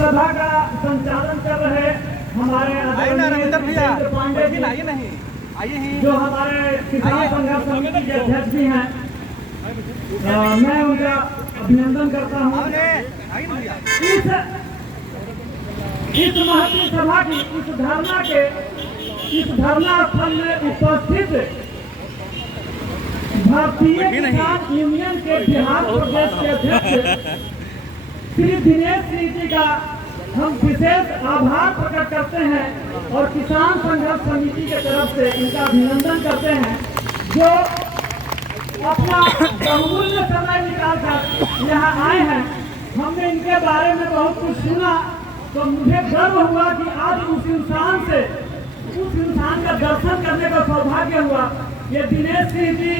सभा का संचालन कर रहे हमारे पांडे जी, जो हमारे किसान संघर्ष समिति के अध्यक्ष भी हैं, मैं उनका अभिनंदन करता हूं। इस महती सभा की इस धरना स्थल में उपस्थित भारतीय किसान यूनियन के बिहार प्रदेश के अध्यक्ष श्री दिनेश सिंह जी का हम विशेष आभार प्रकट करते हैं और किसान संघर्ष समिति की तरफ से इनका अभिनंदन करते हैं, जो अपना बहुमूल्य समय निकालकर यहाँ आए हैं। हमने इनके बारे में बहुत कुछ सुना, तो मुझे गर्व हुआ कि आज उस इंसान का दर्शन करने का सौभाग्य हुआ। ये दिनेश सिंह जी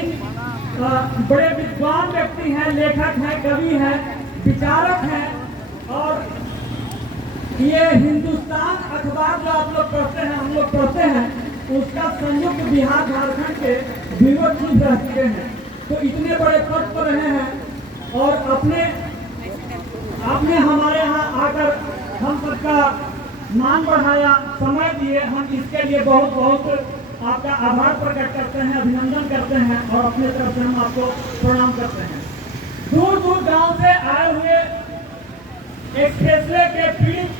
बड़े विद्वान व्यक्ति हैं, लेखक हैं, कवि हैं, विचारक हैं, और ये हिंदुस्तान अखबार जो आप लोग पढ़ते हैं, हम लोग पढ़ते हैं, उसका संयुक्त बिहार झारखंड के ब्यूरो चीफ रह चुके हैं। तो इतने बड़े पद पर रहे हैं और आपने हमारे यहाँ आकर हम सबका मान बढ़ाया, समय दिए, हम इसके लिए बहुत बहुत आपका आभार प्रकट करते हैं, अभिनंदन करते हैं और अपने तरफ से हम आपको प्रणाम करते हैं। दूर दूर गांव से आए हुए एक फैसले के पीड़ित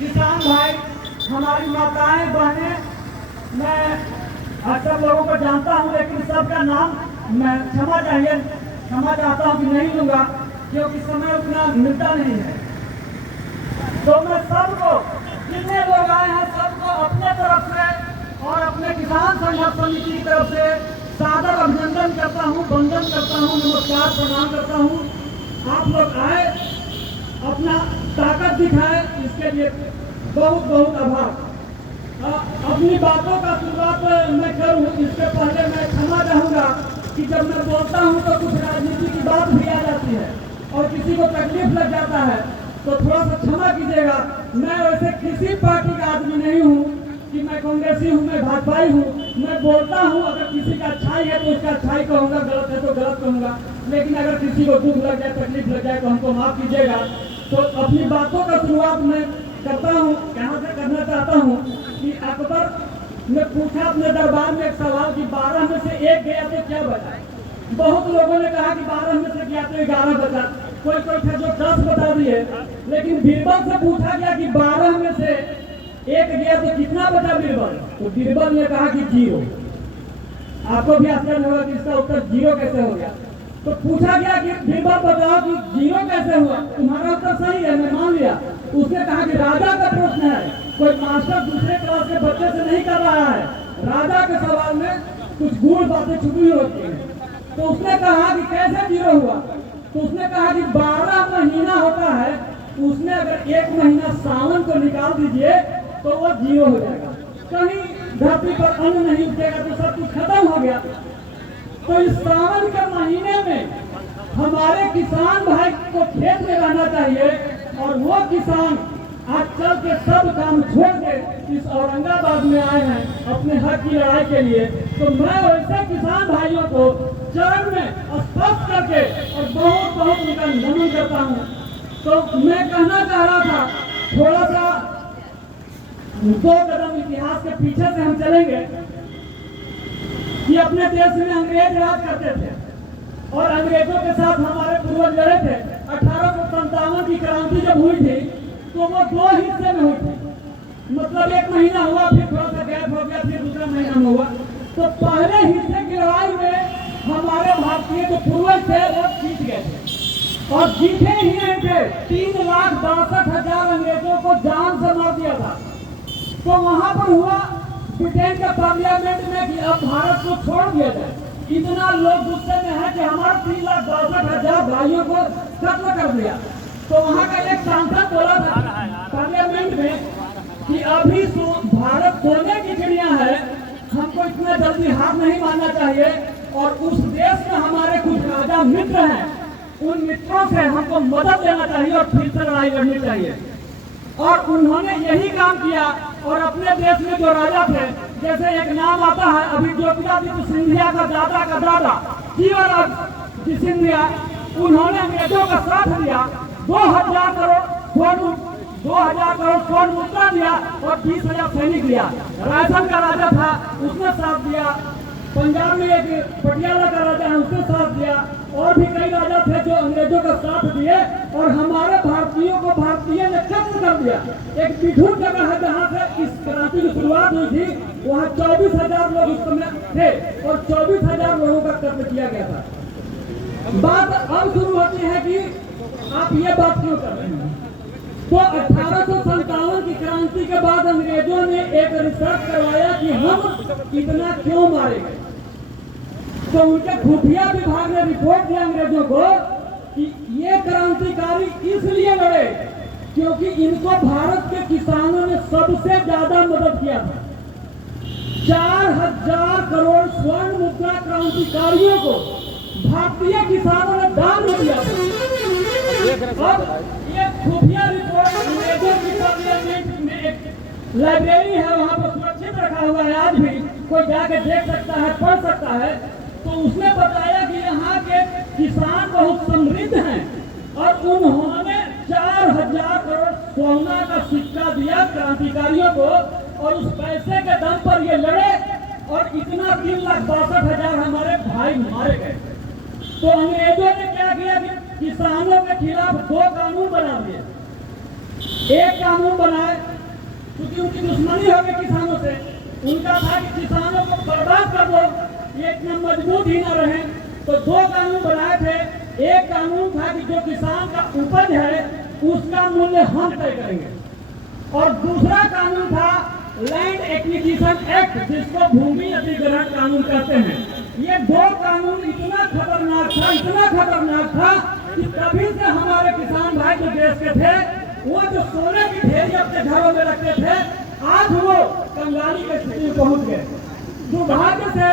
किसान भाई, हमारी माताएं, बहनें, मैं सब लोगों को जानता हूं, लेकिन सबका नाम मैं क्षमा चाहता हूं कि नहीं लूंगा, क्योंकि समय उतना मिलता नहीं है। तो मैं सबको, जितने लोग आए हैं, सबको अपने तरफ से और अपने किसान संघर्ष समिति की तरफ से सादर अभिनंदन करता हूं, वंदन करता हूं, नमस्कार प्रणाम करता हूं। आप लोग आए, अपना ताकत दिखाए, इसके लिए बहुत बहुत आभार। अपनी बातों का शुरुआत मैं करूं, इससे पहले मैं क्षमा चाहूंगा कि जब मैं बोलता हूं तो कुछ राजनीति की बात भी आ जाती है और किसी को तकलीफ लग जाता है, तो थोड़ा सा क्षमा कीजिएगा। मैं वैसे किसी पार्टी का आदमी नहीं हूँ कि मैं कांग्रेसी हूँ, मैं भाजपाई हूँ। मैं बोलता हूँ, अगर किसी का अच्छाई है तो उसका अच्छाई कहूँगा, गलत है तो गलत कहूँगा, लेकिन अगर किसी को दुख लग जाए, तकलीफ लग जाए तो हमको माफ कीजिएगा। तो अपनी बातों का शुरुआत मैं करता हूँ, यहाँ से करना चाहता हूँ कि अकबर ने पूछा अपने दरबार में एक सवाल कि 12 में से 1 गया तो क्या बचा। बहुत लोगों ने कहा कि 12 में से गया तो 11 बचा, कोई थे जो 10 बता दिए, लेकिन बीरबल से पूछा गया कि 12 में से 1 गया तो कितना बचा बीरबल, तो बीरबल ने कहा कि 0। आपको भी आश्चर्य होगा कि इसका उत्तर 0 कैसे हो गया। तो पूछा गया कि बीरबल बताओ कि 0 कैसे हुआ, तुम्हारा उत्तर सही है, मैं मान लिया। उसने कहा कि राजा का प्रश्न है, कोई मास्टर दूसरे क्लास के बच्चे से नहीं कर रहा है, राजा के सवाल में कुछ गूढ़ बातें छुपी होती हैं। तो उसने कहा कि कैसे 0 हुआ, तो उसने कहा कि 12 महीना होता है, उसमें अगर 1 महीना सावन को निकाल दीजिए तो वो 0 हो जाएगा। कहीं धरती पर अन्न नहीं उगेगा तो सब कुछ खत्म हो गया। तो इस सावन के महीने में हमारे किसान भाई को खेत में रहना चाहिए, और वो किसान आज चल के सब काम छोड़ के इस औरंगाबाद में आए हैं अपने हक की लड़ाई के लिए। तो मैं वैसे किसान भाइयों को चरण में स्पर्श करके और बहुत बहुत उनका नमन करता हूँ। तो मैं कहना चाह रहा था, थोड़ा सा 2 कदम इतिहास के पीछे से हम चलेंगे कि अपने देश में अंग्रेज राज करते थे और अंग्रेजों के साथ हमारे पूर्वज लड़े थे। 1857 की क्रांति जब हुई थी तो वो 2 हिस्से में हुई थी, मतलब 1 महीना हुआ, फिर थोड़ा सा गैप हो गया, फिर दूसरा महीना में हुआ। तो पहले हिस्से की लड़ाई में हमारे भारतीय जो पूर्वज थे वो जीत गए थे, और जीते ही नहीं थे, 3,62,000 अंग्रेजों को जान से मार दिया था। तो वहां पर हुआ ब्रिटेन के पार्लियामेंट में कि अब भारत को छोड़ दिया जाए। इतना लोग गुस्से में है कि हमारे 3,62,000 भाइयों को कत्ल कर दिया। तो वहाँ का एक सांसद बोला था पार्लियामेंट में कि अभी भारत सोने की चिड़िया है, हमको इतना जल्दी हार नहीं मानना चाहिए, और उस देश में हमारे कुछ राजा मित्र हैं, उन मित्रों से हमको मदद लेना चाहिए और फिर से लड़ाई लड़नी चाहिए। और उन्होंने यही काम किया, और अपने देश में जो राजा थे, जैसे एक नाम आता है अभी ज्योतिरादित्य सिंधिया का दादा जीवराज सिंधिया, उन्होंने अंग्रेजों का साथ दिया, 2000 करोड़ 2000 करोड़ स्वर्ण मुद्रा दिया और 20,000 सैनिक दिया। राजस्थान का राजा था, उसने साथ दिया। पंजाब में एक पटियाला का राजा है, उसने साथ दिया। और भी कई राजा थे जो अंग्रेजों का साथ दिए और हमारे भारतीयों को भारतीय ने खत्म कर दिया। एक बिठूर जगह है जहाँ से इस क्रांति की शुरुआत हुई थी, वहाँ 24,000 लोग उस समय थे और 24,000 लोगों का कत्ल किया गया था। बात अब शुरू होती है कि आप ये बात क्यों कर रहे हैं। तो 1857 की क्रांति के बाद अंग्रेजों ने एक रिसर्च करवाया कि हम इतना क्यों मारे गए। तो उनके खुफिया विभाग ने रिपोर्ट दिया अंग्रेजों को कि ये क्रांतिकारी इसलिए लड़े क्योंकि इनको भारत के किसानों ने सबसे ज्यादा मदद किया था। 4,000 करोड़ स्वर्ण मुद्रा क्रांतिकारियों को भारतीय किसानों ने दान में दिया था। अब ये खुफिया रिपोर्ट अंग्रेजों की पार्लियामेंट में एक लाइब्रेरी है, वहाँ पर सुरक्षित रखा हुआ है, आज भी कोई जाके देख सकता है, पढ़ सकता है। तो उसने बताया कि यहाँ के किसान बहुत समृद्ध हैं और उन्होंने 4,000 करोड़ सोना का सिक्का दिया क्रांतिकारियों को और उस पैसे के दम पर ये लड़े और इतना 3,62,000 हमारे भाई मारे गए। तो अंग्रेजों ने क्या किया कि किसानों के खिलाफ 2 कानून बना दिए। एक कानून बनाए क्योंकि उनकी दुश्मनी हो गई किसानों से, उनका था कि किसानों को बर्बाद कर दो, ये इतना मजबूत ही ना रहे। तो 2 कानून बनाए थे। एक कानून था कि जो किसान का उपज है उसका मूल्य हम तय करेंगे और दूसरा कानून था लैंड एक्विजिशन एक्ट, जिसको भूमि अधिग्रहण कानून कहते हैं। ये 2 कानून इतना खतरनाक था कि तभी से हमारे किसान भाई जो देश के थे वो जो सोने की ढेरी अपने घरों में रखते थे, आज वो कंगाली की स्थिति में पहुंच गए। दुर्भाग्य से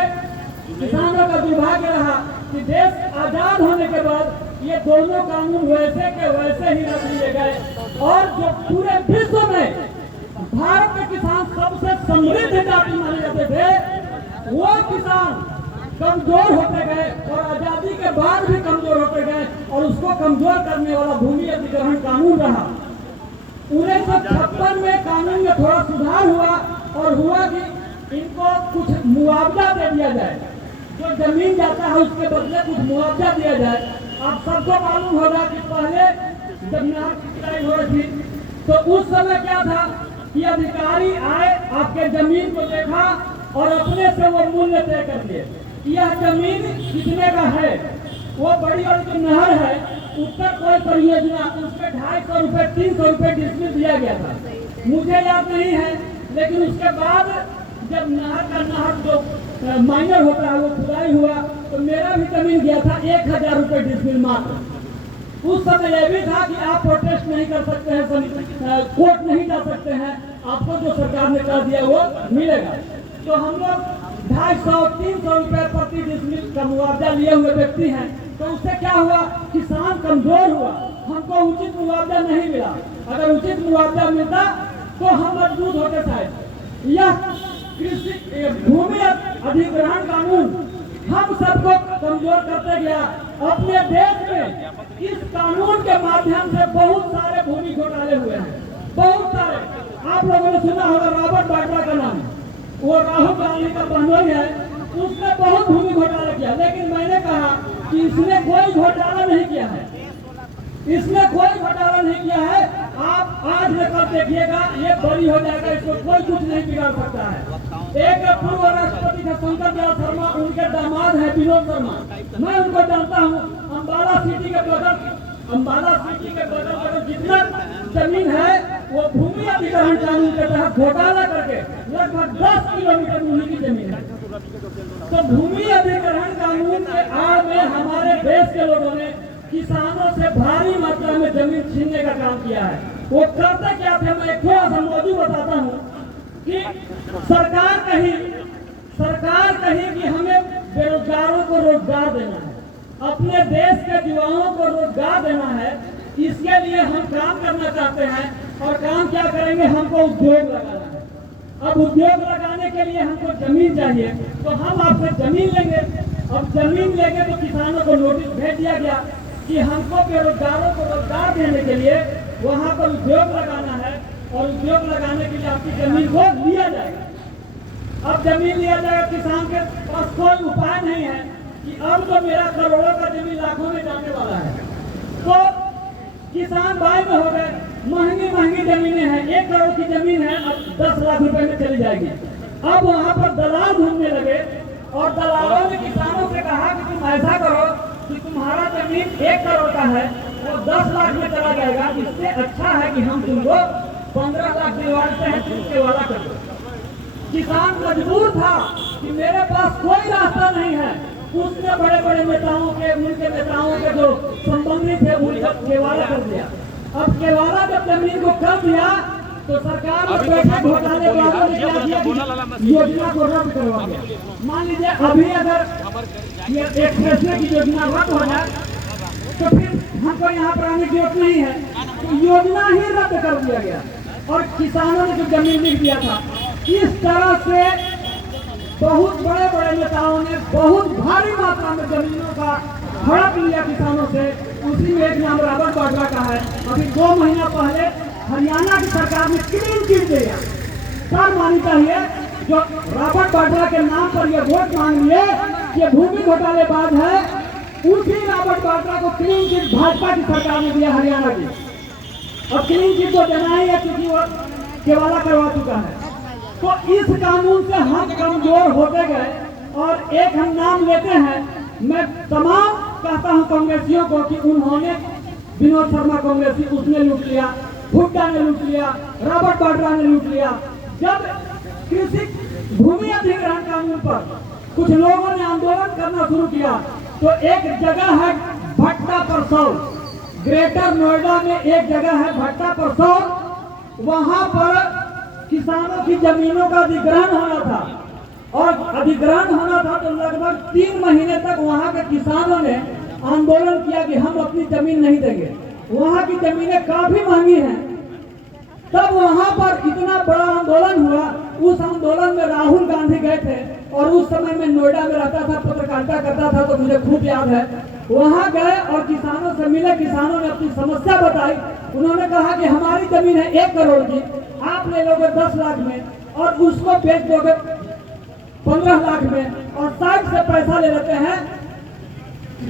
किसानों का दुर्भाग्य रहा कि देश आजाद होने के बाद ये दोनों कानून वैसे के वैसे ही रख लिए गए और जो पूरे विश्व में भारत के किसान सबसे समृद्ध जाति माने जाते थे, वो किसान कमजोर होते गए और आजादी के बाद भी कमजोर होते गए और उसको कमजोर करने वाला भूमि अधिग्रहण कानून रहा। 1956 में कानून में थोड़ा सुधार हुआ और हुआ कि इनको कुछ मुआवजा दे दिया जाए, जो जमीन जाता है उसके बदले कुछ मुआवजा दिया जाए। आप सबको मालूम होगा कि पहले जब नहर की पिटाई हो रही थी तो उस समय क्या था कि अधिकारी आए, आपके जमीन को देखा और अपने से वो मूल्य तय कर दिए। यह जमीन कितने का है, वो बड़ी बड़ी जो नहर है उत्तर कोई परियोजना, उसमें 250 रुपए 300 रुपए डिसमिल दिया गया था, मुझे याद नहीं है। लेकिन उसके बाद जब नहर जो माइनर होता है वो खुदाई हुआ तो मेरा भी जमीन गया था 1,000 रुपए डिसमिल मात्र। उस समय यह भी था कि आप प्रोटेस्ट नहीं कर सकते हैं, कोर्ट नहीं जा सकते हैं, आपको जो सरकार ने कर दिया वो मिलेगा। तो हम लोग 250-300 रुपए प्रति डिसमिल का मुआवजा लिए हुए व्यक्ति हैं। तो उससे क्या हुआ, किसान कमजोर हुआ, हमको उचित मुआवजा नहीं मिला। अगर उचित मुआवजा मिलता तो हम मजबूत होते शायद। यह कृषि भूमि अधिग्रहण कानून हम सबको कमजोर करते गया। अपने देश में इस कानून के माध्यम से बहुत सारे भूमि घोटाले हुए हैं, बहुत सारे। आप लोगों ने सुना होगा रॉबर्ट वाड्रा का नाम, वो राहुल गांधी का बहनोई है, उसने बहुत भूमि घोटाला किया। लेकिन मैंने कहा कि इसने कोई घोटाला नहीं किया है, इसने कोई घोटाला नहीं किया है। आप आज लेकर देखिएगा, ये बड़ी हो जाएगा, इसको कोई कुछ नहीं बिगाड़ सकता है। एक पूर्व राष्ट्रपति थे शंकर दयाल शर्मा, उनके दामाद है विनोद शर्मा, मैं उनको जानता हूँ। अंबाला सिटी के बगल जितना जमीन है वो भूमि अधिग्रहण कानून के तहत घोटाला करके लगभग 10 किलोमीटर दूरी की जमीन है। तो भूमि अधिग्रहण कानून के आड़ में हमारे देश के लोगों ने किसानों से भारी मात्रा में जमीन छीनने का काम किया है। वो करते क्या थे, मैं थोड़ा सा मौजूद बताता हूँ कि सरकार कही कि हमें बेरोजगारों को रोजगार देना है, अपने देश के युवाओं को रोजगार देना है, इसके लिए हम काम करना चाहते हैं। और काम क्या करेंगे, हमको उद्योग लगाना है। अब उद्योग लगाने के लिए हमको जमीन चाहिए, तो हम आपसे जमीन लेंगे। अब जमीन लेंगे तो किसानों को नोटिस भेज दिया गया कि हमको बेरोजगारों को रोजगार देने के लिए वहाँ पर उद्योग लगाना है और उद्योग लगाने के लिए आपकी जमीन को लिया जाएगा। अब जमीन लिया जाएगा, किसान के पास कोई उपाय नहीं है कि अब तो मेरा करोड़ों का जमीन लाखों में जाने वाला है। तो किसान भाई में हो गए, महंगी महंगी जमीनें हैं, 1 करोड़ की जमीन है अब 10 लाख रुपए में चली जाएगी। अब वहाँ पर दलाल ढूंढने लगे और दलालों ने किसानों से कहा कि तुम ऐसा करो कि तुम्हारा जमीन 1 करोड़ का है वो 10 लाख में चला जाएगा, इससे अच्छा है कि हम तुमको 15 लाख दिलवा देते हैं, तुम केवाला कर दो। किसान मजबूर था कि मेरे पास कोई रास्ता नहीं है। उसने बड़े बड़े नेताओं के, उनके नेताओं के जो संबंधी थे उनका केवाला कर दिया। अब केवाला जब जमीन को कर दिया तो सरकार ने पैसे घोटाले वालों ने क्या किया कि योजना को रद्द करवा दिया। मान लीजिए अभी अगर ये एक्सप्रेसवे की योजना रद्द हो जाए तो फिर हमको यहाँ पर आने की जरूरत नहीं है, तो योजना ही रद्द कर दिया गया और किसानों ने जो जमीन लिख दिया था। इस तरह से बहुत बड़े बड़े नेताओं ने बहुत भारी मात्रा में जमीनों का हड़प लिया किसानों से। उसी में एक नाम रॉबर्ट वाड्रा का है। अभी 2 महीना पहले हरियाणा की सरकार ने क्लीन चिट दिया। सर मानी चाहिए जो रॉबर्ट वाड्रा के नाम पर ये वोट मांग लिए कि भूमि घोटालेबाज है, उसी रॉबर्ट वाड्रा को क्लीन चिट भाजपा की सरकार ने दिया हरियाणा की। अब क्लीन चिट को देना ही है क्योंकि वो केवाला करवा चुका है। तो इस कानून से हम कमजोर होते गए और एक हम नाम लेते हैं। मैं तमाम कहता हूं कांग्रेसियों को कि उन्होंने विनोद शर्मा कांग्रेसी, उसने लूट लिया, हुड्डा ने लूट लिया, रॉबर्ट वाड्रा ने लूट लिया। जब कृषि भूमि अधिग्रहण कानून पर कुछ लोगों ने आंदोलन करना शुरू किया तो एक जगह है भट्टा परसौर, ग्रेटर नोएडा में एक जगह है भट्टा परसौर, वहां पर किसानों की जमीनों का अधिग्रहण होना था और अधिग्रहण होना था तो लगभग 3 महीने तक वहां के किसानों ने आंदोलन किया कि हम अपनी जमीन नहीं देंगे। वहां की जमीनें काफी महंगी हैं। तब वहां पर इतना बड़ा आंदोलन हुआ। उस आंदोलन में राहुल गांधी गए थे और उस समय में नोएडा में रहता था, पत्रकारिता करता था, तो मुझे खूब याद है। वहां गए और किसानों से मिले, किसानों ने अपनी समस्या बताई। उन्होंने कहा कि हमारी जमीन है 1 करोड़ की, आप ले लोगे 10 लाख में और उसको बेच दोगे 15 लाख में और साइड से पैसा ले लेते हैं,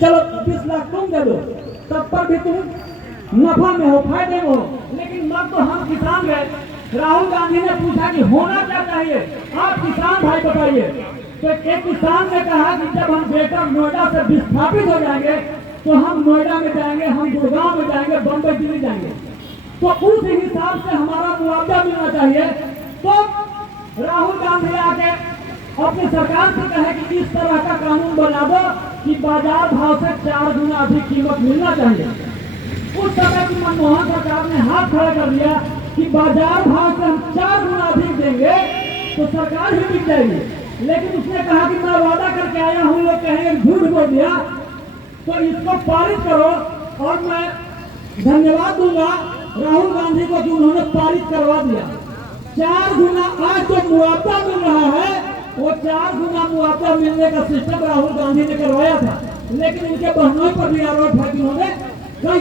चलो 20 लाख तुम दे दो, तब पर भी तुम नफा में हो, फायदे में हो। लेकिन मत तो हम किसान गए। राहुल गांधी ने पूछा कि होना क्या चाहिए, आप किसान भाई बताइए। तो एक किसान ने कहा कि जब हम ग्रेटर नोएडा से विस्थापित हो जाएंगे तो हम नोएडा में जाएंगे, हम गुड़गांव में जाएंगे, बम्बई दिल्ली जाएंगे, तो उस हिसाब से हमारा मुआवजा मिलना चाहिए। तो राहुल गांधी आके अपनी सरकार से कहे कि इस तरह का कानून बना दो कि बाजार भाव से 4 गुना अधिक कीमत मिलना चाहिए। उस समय की मनमोहन सरकार ने हाथ खड़ा कर दिया कि बाजार भाव से हम 4 गुना अधिक देंगे तो सरकार ही बिक जाएगी। लेकिन उसने कहा कि मैं वादा करके आया हूं, लोग कहेंगे झूठ बोल दिया, तो इसको पारित करो। और मैं धन्यवाद दूंगा राहुल गांधी को कि उन्होंने पारित करवा दिया। 4 गुना आज जो मुआवजा मिल रहा है वो 4 गुना मुआवजा मिलने का सिस्टम राहुल गांधी ने करवाया था। लेकिन उनके बहनों पर भी आरोप है कि उन्होंने कई